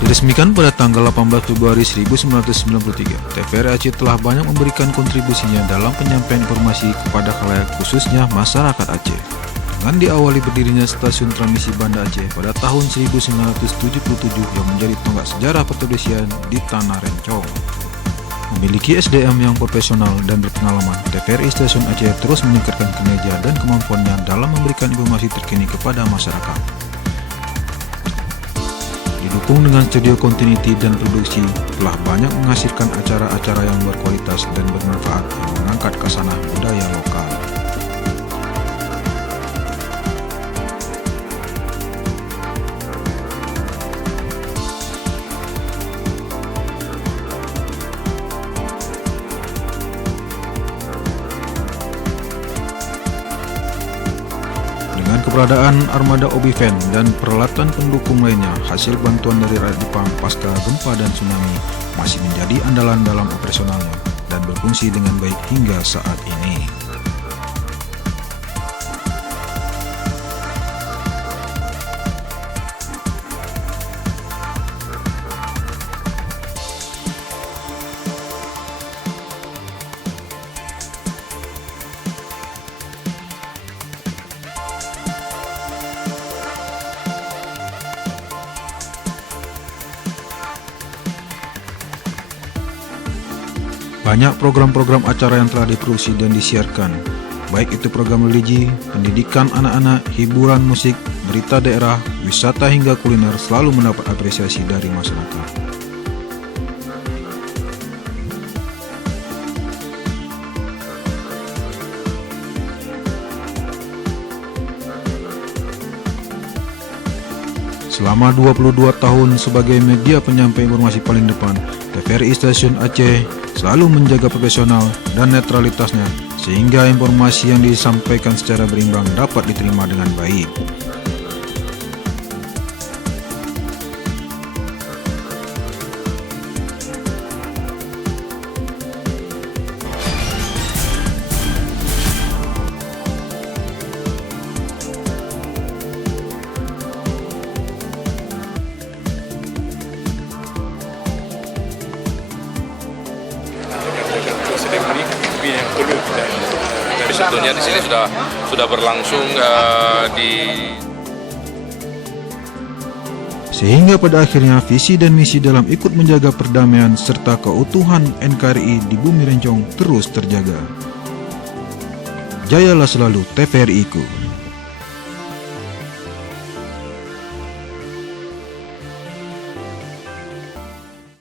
Diresmikan pada tanggal 18 Februari 1993, TVRI Aceh telah banyak memberikan kontribusinya dalam penyampaian informasi kepada khalayak khususnya masyarakat Aceh. Dengan diawali berdirinya stasiun transmisi Banda Aceh pada tahun 1977 yang menjadi tonggak sejarah pertelevisian di Tanah Rencong. Memiliki SDM yang profesional dan berpengalaman, TVRI Stasiun Aceh terus meningkatkan kinerja dan kemampuannya dalam memberikan informasi terkini kepada masyarakat. Didukung dengan studio continuity dan produksi, telah banyak menghasilkan acara-acara yang berkualitas dan bermanfaat yang mengangkat khasanah budaya lokal. Dengan keberadaan armada Obiven dan peralatan pendukung lainnya, hasil bantuan dari rakyat Jepang pasca gempa dan tsunami masih menjadi andalan dalam operasionalnya dan berfungsi dengan baik hingga saat ini. Banyak program-program acara yang telah diproduksi dan disiarkan, baik itu program religi, pendidikan anak-anak, hiburan musik, berita daerah, wisata hingga kuliner selalu mendapat apresiasi dari masyarakat. Selama 22 tahun sebagai media penyampai informasi paling depan, TVRI Stasiun Aceh selalu menjaga profesional dan netralitasnya sehingga informasi yang disampaikan secara berimbang dapat diterima dengan baik. Sebetulnya di sini sudah berlangsung Sehingga pada akhirnya visi dan misi dalam ikut menjaga perdamaian serta keutuhan NKRI di Bumi Rencong terus terjaga. Jayalah selalu TVRI-ku.